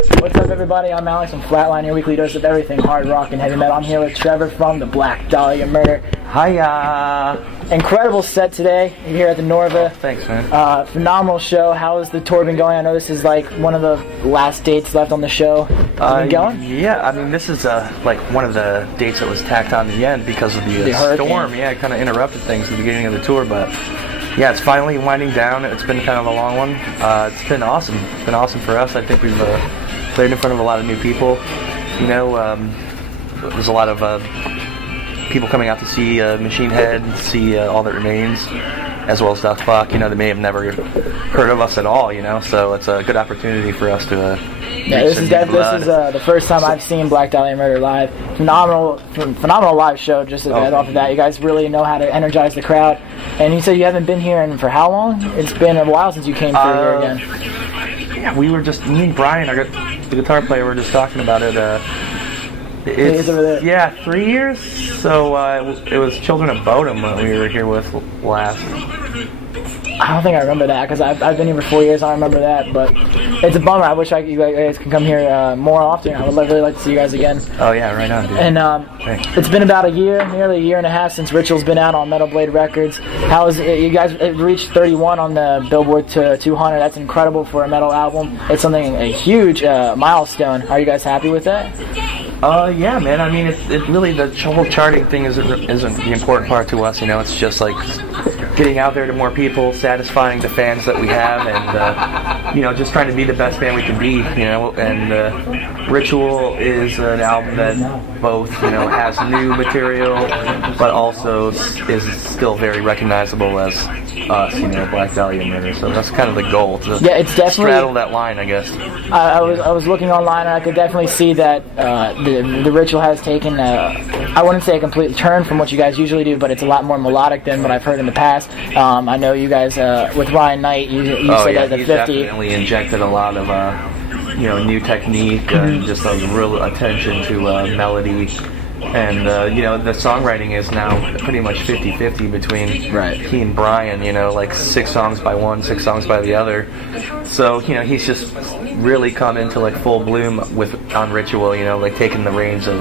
What's up, everybody? I'm Alex from Flatliner, your weekly dose of everything hard rock and heavy metal. I'm here with Trevor from the Black Dahlia Murder. Hiya! Incredible set today here at the Norva. Oh, thanks, man. Phenomenal show. How has the tour been going? I know this is like one of the last dates left on the show. Been going? Yeah, I mean, this is like one of the dates that was tacked on the end because of the storm. Yeah, it kind of interrupted things at the beginning of the tour, but yeah, it's finally winding down. It's been kind of a long one. It's been awesome. It's been awesome for us. I think we've played in front of a lot of new people. You know, there's a lot of people coming out to see Machine Head, see All That Remains, as well as Duck Fuck. You know, they may have never heard of us at all. You know, so it's a good opportunity for us to. Yeah, this is the first time I've seen Black Dahlia Murder live. Phenomenal live show. Just off of that, you guys really know how to energize the crowd. And you said you haven't been here in for how long? It's been a while since you came through here again. Yeah, we were just, me and Brian, the guitar player, were just talking about it. Yeah, 3 years. So it was Children of Bodom that we were here with last. I don't think I remember that because I've been here for 4 years. I don't remember that, but it's a bummer. I wish you guys can come here more often. I would really like to see you guys again. Oh yeah, right on, dude. And it's been about a year, nearly a year and a half since Ritual's been out on Metal Blade Records. How is it? You guys reached 31 on the Billboard to 200. That's incredible for a metal album. It's a huge milestone. Are you guys happy with that? Yeah, man. I mean, it really, the whole charting thing isn't the important part to us. You know, it's just like getting out there to more people, satisfying the fans that we have, and you know, just trying to be the best band we can be. You know, and Ritual is an album that both, you know, has new material, but also is still very recognizable as us. You know, Black Dahlia Murder. So that's kind of the goal. To it's definitely straddle that line, I guess. I was looking online, and I could definitely see that the Ritual has taken I wouldn't say a complete turn from what you guys usually do, but it's a lot more melodic than what I've heard in the past. I know you guys with Ryan Knight, you said that the 50 definitely injected a lot of you know, new technique and just a real attention to melody. And, you know, the songwriting is now pretty much 50-50 between he and Brian, you know, like 6 songs by one, 6 songs by the other. So, you know, he's just really come into, like, full bloom on Ritual, you know, like taking the reins of,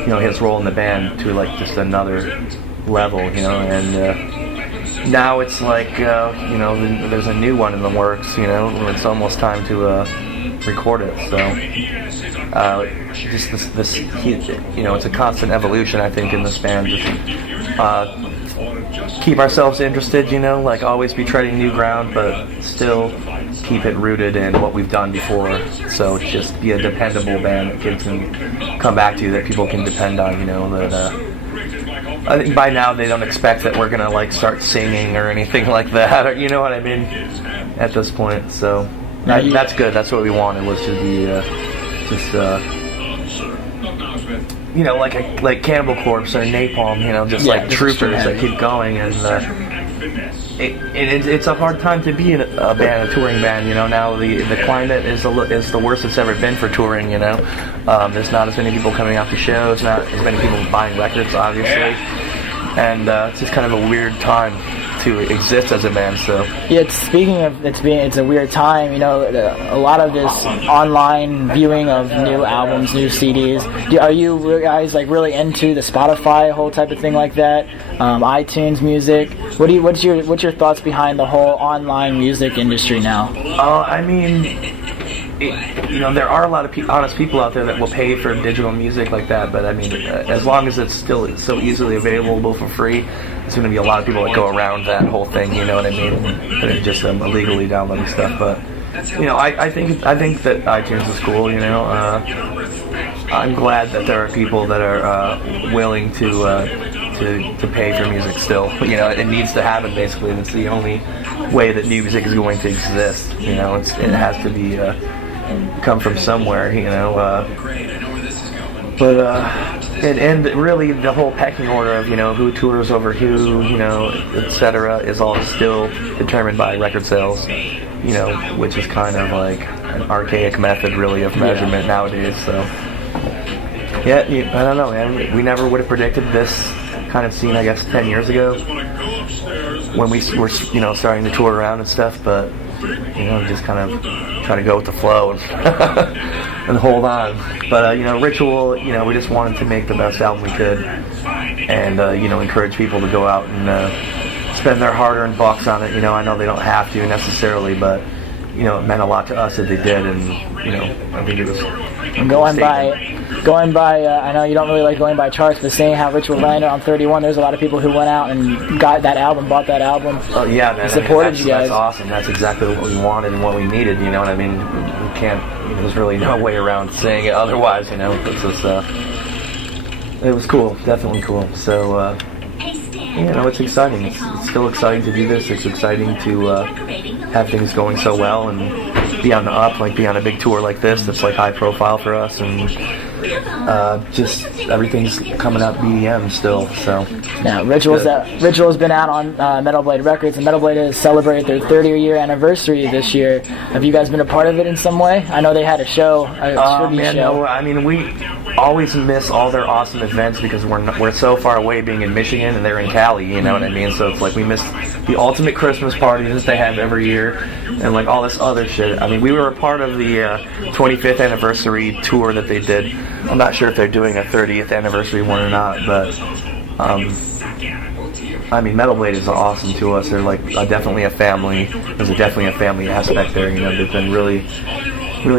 you know, his role in the band to, like, just another level, you know, and now it's like, you know, there's a new one in the works, you know, it's almost time to record it, so just this you know, it's a constant evolution, I think, in this band. Just keep ourselves interested, you know, like always be treading new ground, but still keep it rooted in what we've done before. So just be a dependable band that kids can come back to, that people can depend on, you know, that I think by now they don't expect that we're gonna like start singing or anything like that, or, you know what I mean, at this point. So that's good. That's what we wanted, was to be you know, like Cannibal Corpse or Napalm, you know, just like troopers that keep going. And it's a hard time to be a band, a touring band. You know, now the climate is the worst it's ever been for touring. You know, there's not as many people coming out to shows, not as many people buying records, obviously, and it's just kind of a weird time to exist as a band. So yeah, speaking of it's a weird time, you know, a lot of this online viewing of new albums, new CDs. Are you guys like really into the Spotify whole type of thing like that? iTunes music. What's your thoughts behind the whole online music industry now? I mean, you know, there are a lot of honest people out there that will pay for digital music like that, but I mean, as long as it's still so easily available for free, there's going to be a lot of people that go around that whole thing, you know what I mean, just illegally downloading stuff. But you know, I think that iTunes is cool, you know. I'm glad that there are people that are willing to pay for music still. You know, it needs to happen, basically. It's the only way that new music is going to exist, you know. It has to be come from somewhere, you know. And really the whole pecking order of, you know, who tours over who, you know, etc., is all still determined by record sales, you know, which is kind of like an archaic method, really, of measurement nowadays. So yeah, I don't know, man. We never would have predicted this kind of scene, I guess, 10 years ago when we were, you know, starting to tour around and stuff, but you know, just kind of try to go with the flow and, and hold on. But you know, Ritual, you know, we just wanted to make the best album we could, and you know, encourage people to go out and spend their hard-earned bucks on it. You know, I know they don't have to necessarily, but you know, it meant a lot to us that they did, and you know, I think it was going by. I know you don't really like going by charts, but seeing how Ritual landed on 31, there's a lot of people who went out and got that album, bought that album. Oh yeah, man! Supported you guys. That's awesome. That's exactly what we wanted and what we needed. You know what I mean? We can't. You know, there's really no way around saying it otherwise. You know, it's just, it was cool, definitely cool. So. You know, it's exciting. It's still exciting to do this. It's exciting to have things going so well and be on the up, like be on a big tour like this that's like high profile for us, and just everything's coming out BDM still. So now Ritual's been out on Metal Blade Records, and Metal Blade has celebrated their 30-year anniversary this year. Have you guys been a part of it in some way? I know they had a show, a tribute show. No, I mean, we always miss all their awesome events because we're so far away, being in Michigan and they're in Cali, you know what I mean? So it's like we missed the ultimate Christmas party that they have every year and like all this other shit. I mean, we were a part of the 25th anniversary tour that they did. I'm not sure if they're doing a 30th anniversary one or not, but I mean, Metal Blade is awesome to us. They're like definitely a family. There's definitely a family aspect there. You know, they've been really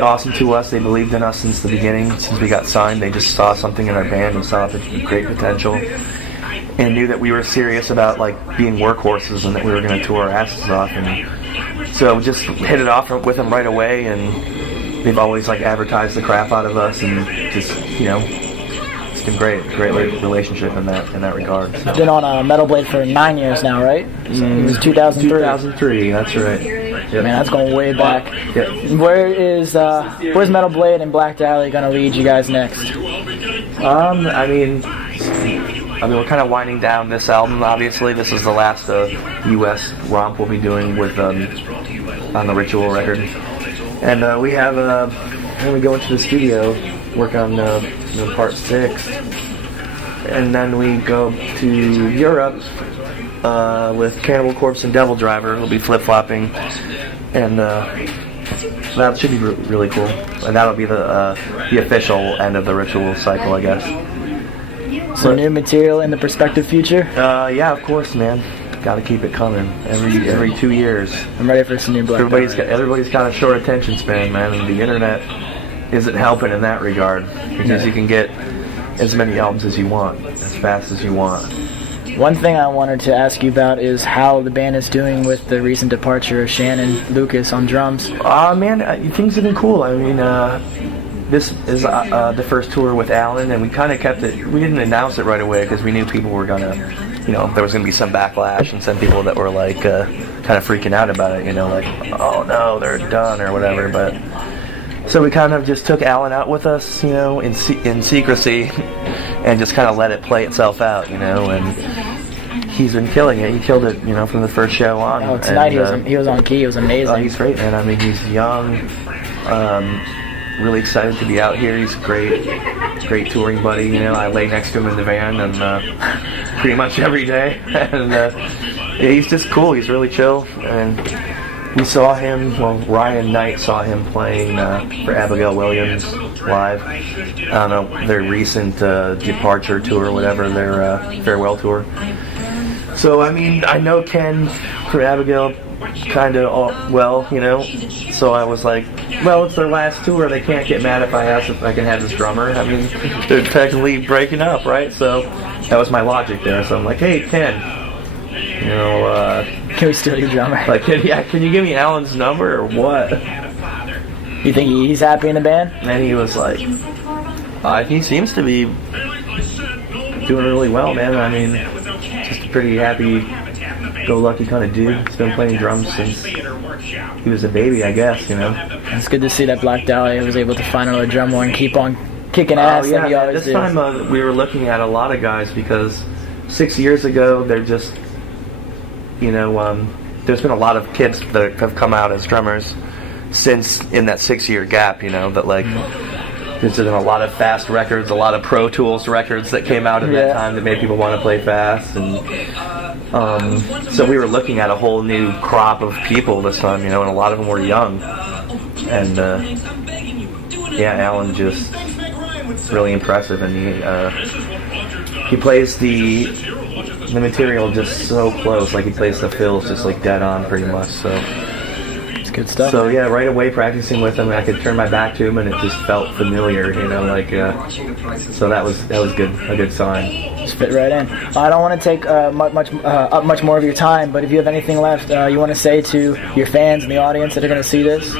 awesome to us. They believed in us since the beginning, since we got signed. They just saw something in our band and saw the great potential, and knew that we were serious about like being workhorses and that we were going to tour our asses off. And so just hit it off with them right away, and they've always like advertised the crap out of us, and just, you know, it's been great relationship in that regard. So. You've been on Metal Blade for 9 years now, right? It was 2003. 2003, that's right. Yep. Man, that's going way back. Yep. Where's Metal Blade and Black Dahlia going to lead you guys next? I mean, we're kind of winding down this album. Obviously, this is the last U.S. romp we'll be doing with on the Ritual record, and we have then we go into the studio, work on part 6, and then we go to Europe with Cannibal Corpse and Devil Driver. We'll be flip-flopping, and that should be really cool. And that'll be the official end of the Ritual cycle, I guess. So new material in the prospective future? Yeah, of course, man. Got to keep it coming every 2 years. I'm ready for some new Black Dahlia. Everybody's got a short attention span, man, and the internet isn't helping in that regard, because you can get as many albums as you want, as fast as you want. One thing I wanted to ask you about is how the band is doing with the recent departure of Shannon Lucas on drums. Man, things have been cool. I mean, this is the first tour with Alan, and we kind of kept it. We didn't announce it right away because we knew people were gonna, you know, there was gonna be some backlash and some people that were like kind of freaking out about it. You know, like, oh no, they're done or whatever. But so we kind of just took Alan out with us, you know, in secrecy, and just kind of let it play itself out, you know, and he's been killing it. He killed it, you know, from the first show on. Oh, tonight he was on key. It was amazing. He's great, man. I mean, he's young, really excited to be out here. He's great touring buddy. You know, I lay next to him in the van and pretty much every day, and yeah, he's just cool. He's really chill, and we saw him. Well, Ryan Knight saw him playing for Abigail Williams live. I don't know, their recent departure tour or whatever, their farewell tour. So I mean, I know Ken from Abigail kind of well, you know. So I was like, well, it's their last tour. They can't get mad if I ask if I can have this drummer. I mean, they're technically breaking up, right? So that was my logic there. So I'm like, hey, Ken, you know, can we steal your drummer? Like, can you give me Alan's number or what? You think he's happy in the band? And he was like, he seems to be doing really well, man. I mean, just a pretty happy-go-lucky kind of dude. He's been playing drums since he was a baby, I guess, you know. It's good to see that Black Dahlia was able to find another drummer and keep on kicking ass like he always this time we were looking at a lot of guys because 6 years ago, they're just, you know, there's been a lot of kids that have come out as drummers since in that 6-year gap, you know, that like Because there's been a lot of fast records, a lot of Pro Tools records that came out at that time that made people want to play fast, and so we were looking at a whole new crop of people this time, you know, and a lot of them were young, and yeah, Alan just really impressive, and he plays the material just so close, like he plays the fills just like dead on pretty much, so it's good stuff. So yeah, right away practicing with him, I could turn my back to him and it just felt familiar, you know, like so that was good, a good sign. Just fit right in. I don't want to take up much more of your time, but if you have anything left you want to say to your fans and the audience that are going to see this.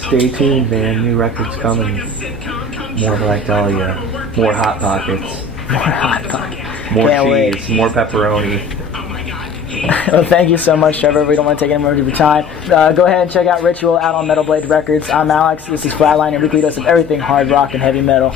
Stay tuned, man. New records coming. More Black Dahlia. More Hot Pockets. More Hot Pockets. More Can't cheese. wait. More pepperoni. Well, thank you so much, Trevor. We don't want to take any more of your time. Go ahead and check out Ritual out on Metal Blade Records. I'm Alex. This is Flatliner, weekly dose of everything hard rock and heavy metal.